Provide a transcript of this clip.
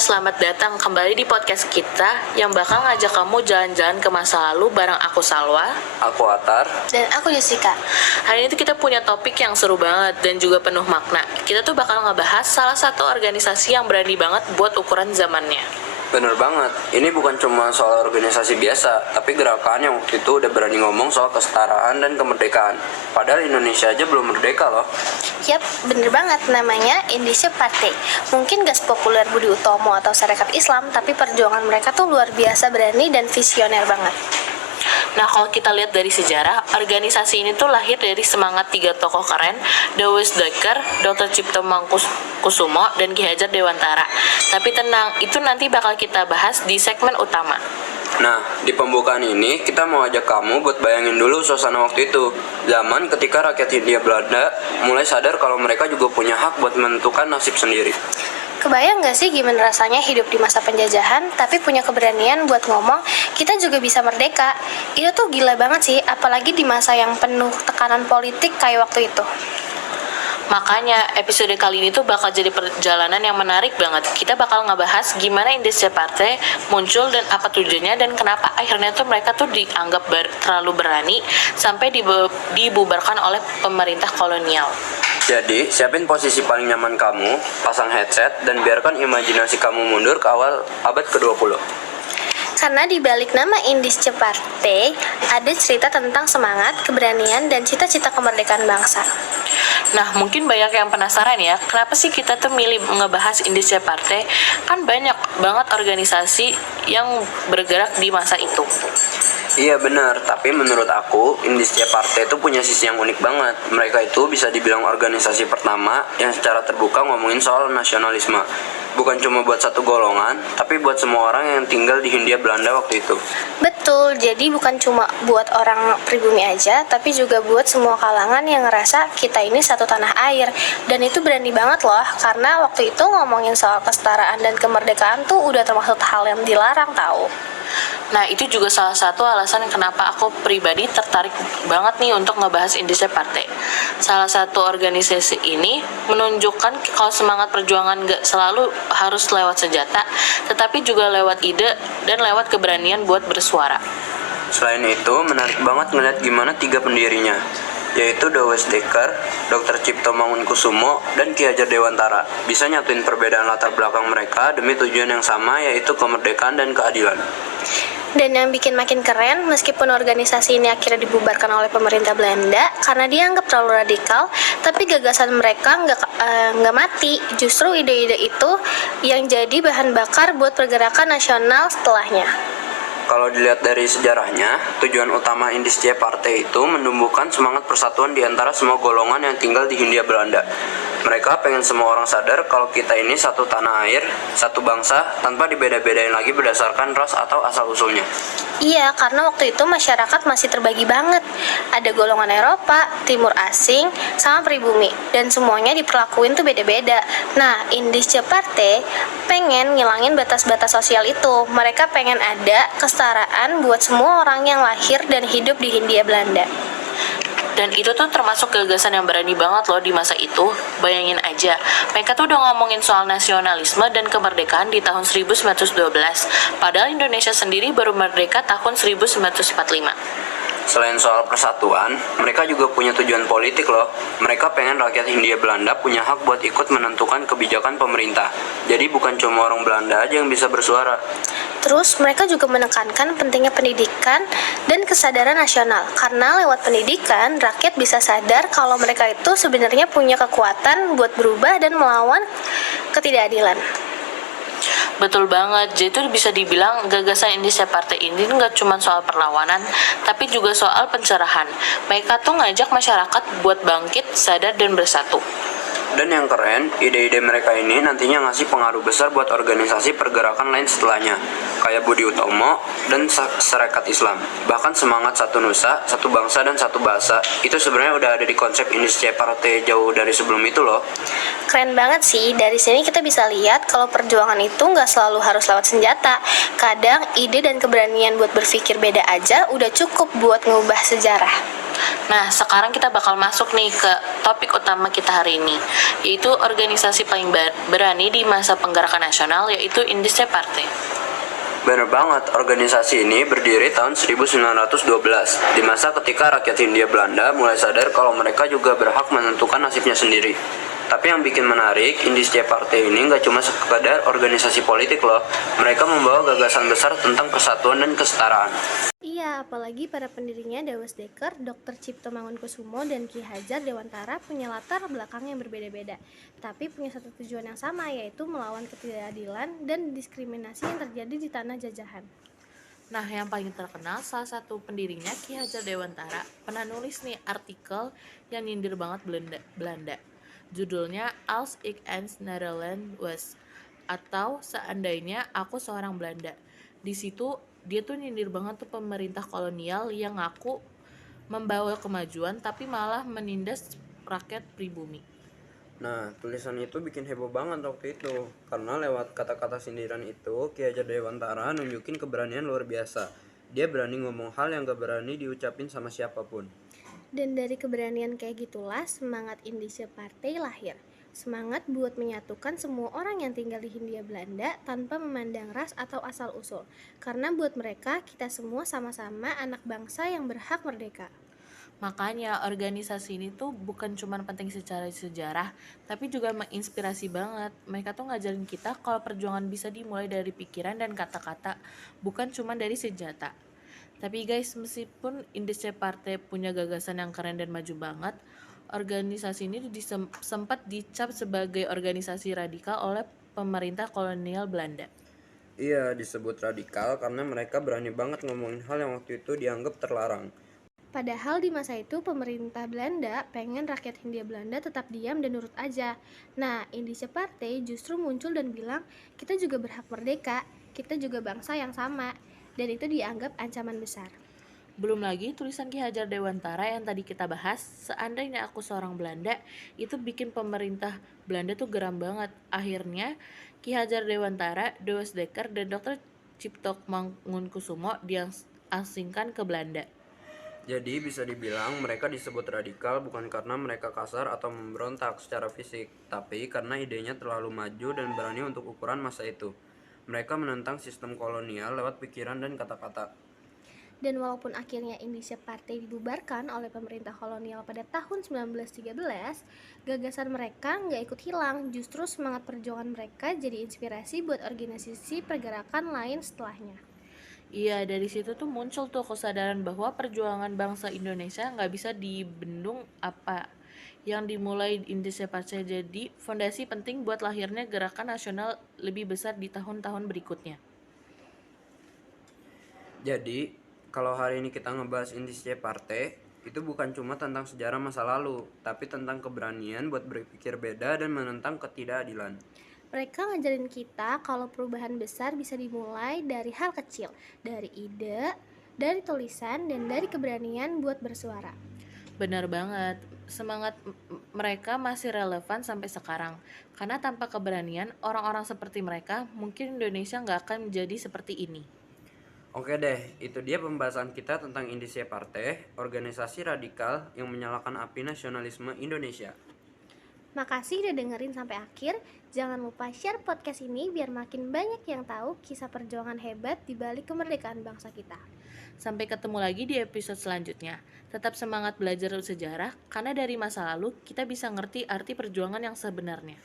selamat datang kembali di podcast kita yang bakal ngajak kamu jalan-jalan ke masa lalu bareng aku Salwa. Aku Atar. Dan aku Jessica. Hari ini tuh kita punya topik yang seru banget dan juga penuh makna. Kita tuh bakal ngebahas salah satu organisasi yang berani banget buat ukuran zamannya. Bener banget, ini bukan cuma soal organisasi biasa, tapi gerakan yang waktu itu udah berani ngomong soal kesetaraan dan kemerdekaan. Padahal Indonesia aja belum merdeka loh. Yap, bener banget, namanya Indonesia Partai. Mungkin gak sepopuler Budi Utomo atau Sarekat Islam, tapi perjuangan mereka tuh luar biasa berani dan visioner banget. Nah, kalau kita lihat dari sejarah, organisasi ini tuh lahir dari semangat 3 tokoh keren, Dawes Dekker, Dr. Cipto Mangkusumo, dan Ki Hajar Dewantara. Tapi tenang, itu nanti bakal kita bahas di segmen utama. Nah, di pembukaan ini kita mau ajak kamu buat bayangin dulu suasana waktu itu. Zaman ketika rakyat Hindia Belanda mulai sadar kalau mereka juga punya hak buat menentukan nasib sendiri. Kebayang gak sih gimana rasanya hidup di masa penjajahan, tapi punya keberanian buat ngomong, kita juga bisa merdeka. Itu tuh gila banget sih, apalagi di masa yang penuh tekanan politik kayak waktu itu. Makanya episode kali ini tuh bakal jadi perjalanan yang menarik banget. Kita bakal ngebahas gimana Indonesia Partai muncul dan apa tujuannya dan kenapa akhirnya tuh mereka tuh dianggap terlalu berani sampai dibubarkan oleh pemerintah kolonial. Jadi, siapin posisi paling nyaman kamu, pasang headset, dan biarkan imajinasi kamu mundur ke awal abad ke-20. Karena di balik nama Indonesia Partai, ada cerita tentang semangat, keberanian, dan cita-cita kemerdekaan bangsa. Nah, mungkin banyak yang penasaran ya, kenapa sih kita tuh milih ngebahas Indonesia Partai? Kan banyak banget organisasi yang bergerak di masa itu. Iya benar, tapi menurut aku Indonesia Partai itu punya sisi yang unik banget. Mereka itu bisa dibilang organisasi pertama yang secara terbuka ngomongin soal nasionalisme. Bukan cuma buat satu golongan, tapi buat semua orang yang tinggal di Hindia Belanda waktu itu. Betul, jadi bukan cuma buat orang pribumi aja, tapi juga buat semua kalangan yang ngerasa kita ini satu tanah air. Dan itu berani banget loh, karena waktu itu ngomongin soal kesetaraan dan kemerdekaan tuh udah termasuk hal yang dilarang tahu. Nah, itu juga salah satu alasan kenapa aku pribadi tertarik banget nih untuk ngebahas Indonesia Partai. Salah satu organisasi ini menunjukkan kalau semangat perjuangan gak selalu harus lewat senjata, tetapi juga lewat ide dan lewat keberanian buat bersuara. Selain itu, menarik banget ngeliat gimana 3 pendirinya, yaitu Dawes Dekker, Dr. Cipto Mangunkusumo, dan Ki Hajar Dewantara, bisa nyatuin perbedaan latar belakang mereka demi tujuan yang sama, yaitu kemerdekaan dan keadilan. Dan yang bikin makin keren, meskipun organisasi ini akhirnya dibubarkan oleh pemerintah Belanda karena dianggap terlalu radikal, tapi gagasan mereka nggak mati. Justru ide-ide itu yang jadi bahan bakar buat pergerakan nasional setelahnya. Kalau dilihat dari sejarahnya, tujuan utama Indonesia Partai itu menumbuhkan semangat persatuan di antara semua golongan yang tinggal di Hindia Belanda. Mereka pengen semua orang sadar kalau kita ini satu tanah air, satu bangsa, tanpa dibeda-bedain lagi berdasarkan ras atau asal-usulnya. Iya, karena waktu itu masyarakat masih terbagi banget. Ada golongan Eropa, Timur Asing, sama pribumi. Dan semuanya diperlakuin tuh beda-beda. Nah, Indonesia Partai pengen ngilangin batas-batas sosial itu. Mereka pengen ada kesetaraan buat semua orang yang lahir dan hidup di Hindia Belanda. Dan itu tuh termasuk gagasan yang berani banget loh di masa itu. Bayangin aja, mereka tuh udah ngomongin soal nasionalisme dan kemerdekaan di tahun 1912. Padahal Indonesia sendiri baru merdeka tahun 1945. Selain soal persatuan, mereka juga punya tujuan politik loh. Mereka pengen rakyat Hindia Belanda punya hak buat ikut menentukan kebijakan pemerintah. Jadi bukan cuma orang Belanda aja yang bisa bersuara. Terus mereka juga menekankan pentingnya pendidikan dan kesadaran nasional. Karena lewat pendidikan, rakyat bisa sadar kalau mereka itu sebenarnya punya kekuatan buat berubah dan melawan ketidakadilan. Betul banget, jadi itu bisa dibilang gagasan Indonesia Partai ini nggak cuma soal perlawanan, tapi juga soal pencerahan. Mereka tuh ngajak masyarakat buat bangkit, sadar, dan bersatu. Dan yang keren, ide-ide mereka ini nantinya ngasih pengaruh besar buat organisasi pergerakan lain setelahnya, kayak Budi Utomo dan Sarekat Islam. Bahkan semangat satu nusa, satu bangsa, dan satu bahasa, itu sebenarnya udah ada di konsep Indonesia Partai jauh dari sebelum itu loh. Keren banget sih, dari sini kita bisa lihat kalau perjuangan itu nggak selalu harus lewat senjata. Kadang ide dan keberanian buat berpikir beda aja udah cukup buat ngubah sejarah. Nah, sekarang kita bakal masuk nih ke topik utama kita hari ini, yaitu organisasi paling berani di masa penggerakan nasional, yaitu Indische Partei. Bener banget, organisasi ini berdiri tahun 1912, di masa ketika rakyat Hindia Belanda mulai sadar kalau mereka juga berhak menentukan nasibnya sendiri. Tapi yang bikin menarik, Indische Partei ini nggak cuma sekadar organisasi politik loh, mereka membawa gagasan besar tentang persatuan dan kesetaraan. Iya, apalagi para pendirinya Dewes Dekker, Dr. Cipto Mangunkusumo, dan Ki Hajar Dewantara punya latar belakang yang berbeda-beda, tapi punya satu tujuan yang sama, yaitu melawan ketidakadilan dan diskriminasi yang terjadi di tanah jajahan. Nah, yang paling terkenal salah satu pendirinya Ki Hajar Dewantara pernah nulis nih artikel yang nyindir banget Belanda. Judulnya Als ik eens Nederland was, atau Seandainya Aku Seorang Belanda. Di situ dia tuh nyindir banget tuh pemerintah kolonial yang ngaku membawa kemajuan tapi malah menindas rakyat pribumi. Nah, tulisan itu bikin heboh banget waktu itu, karena lewat kata-kata sindiran itu, Ki Hajar Dewantara nunjukin keberanian luar biasa. Dia berani ngomong hal yang gak berani diucapin sama siapapun. Dan dari keberanian kayak gitulah semangat Indische Partei lahir. Semangat buat menyatukan semua orang yang tinggal di Hindia Belanda tanpa memandang ras atau asal-usul. Karena buat mereka, kita semua sama-sama anak bangsa yang berhak merdeka. Makanya organisasi ini tuh bukan cuma penting secara sejarah, tapi juga menginspirasi banget. Mereka tuh ngajarin kita kalau perjuangan bisa dimulai dari pikiran dan kata-kata, bukan cuma dari senjata. Tapi guys, meskipun Indische Partei punya gagasan yang keren dan maju banget, organisasi ini sempat dicap sebagai organisasi radikal oleh pemerintah kolonial Belanda. Iya, disebut radikal karena mereka berani banget ngomongin hal yang waktu itu dianggap terlarang. Padahal di masa itu pemerintah Belanda pengen rakyat Hindia Belanda tetap diam dan nurut aja. Nah, Indische Partei justru muncul dan bilang, kita juga berhak merdeka, kita juga bangsa yang sama, dan itu dianggap ancaman besar. Belum lagi tulisan Ki Hajar Dewantara yang tadi kita bahas, Seandainya Aku Seorang Belanda, itu bikin pemerintah Belanda tuh geram banget. Akhirnya Ki Hajar Dewantara, Dewes Dekker, dan Dr. Cipto Mangunkusumo diasingkan ke Belanda. Jadi bisa dibilang mereka disebut radikal bukan karena mereka kasar atau memberontak secara fisik, tapi karena idenya terlalu maju dan berani untuk ukuran masa itu. Mereka menentang sistem kolonial lewat pikiran dan kata-kata. Dan walaupun akhirnya Indische Partei dibubarkan oleh pemerintah kolonial pada tahun 1913, gagasan mereka nggak ikut hilang, justru semangat perjuangan mereka jadi inspirasi buat organisasi pergerakan lain setelahnya. Iya, dari situ tuh muncul tuh kesadaran bahwa perjuangan bangsa Indonesia nggak bisa dibendung apa yang dimulai Indische Partei jadi fondasi penting buat lahirnya gerakan nasional lebih besar di tahun-tahun berikutnya. Jadi, kalau hari ini kita ngebahas Indische Partei, itu bukan cuma tentang sejarah masa lalu, tapi tentang keberanian buat berpikir beda dan menentang ketidakadilan. Mereka ngajarin kita kalau perubahan besar bisa dimulai dari hal kecil, dari ide, dari tulisan, dan dari keberanian buat bersuara. Benar banget, semangat mereka masih relevan sampai sekarang. Karena tanpa keberanian, orang-orang seperti mereka, mungkin Indonesia nggak akan menjadi seperti ini. Oke deh, itu dia pembahasan kita tentang Indische Partei, organisasi radikal yang menyalakan api nasionalisme Indonesia. Makasih udah dengerin sampai akhir. Jangan lupa share podcast ini biar makin banyak yang tahu kisah perjuangan hebat di balik kemerdekaan bangsa kita. Sampai ketemu lagi di episode selanjutnya. Tetap semangat belajar sejarah, karena dari masa lalu kita bisa ngerti arti perjuangan yang sebenarnya.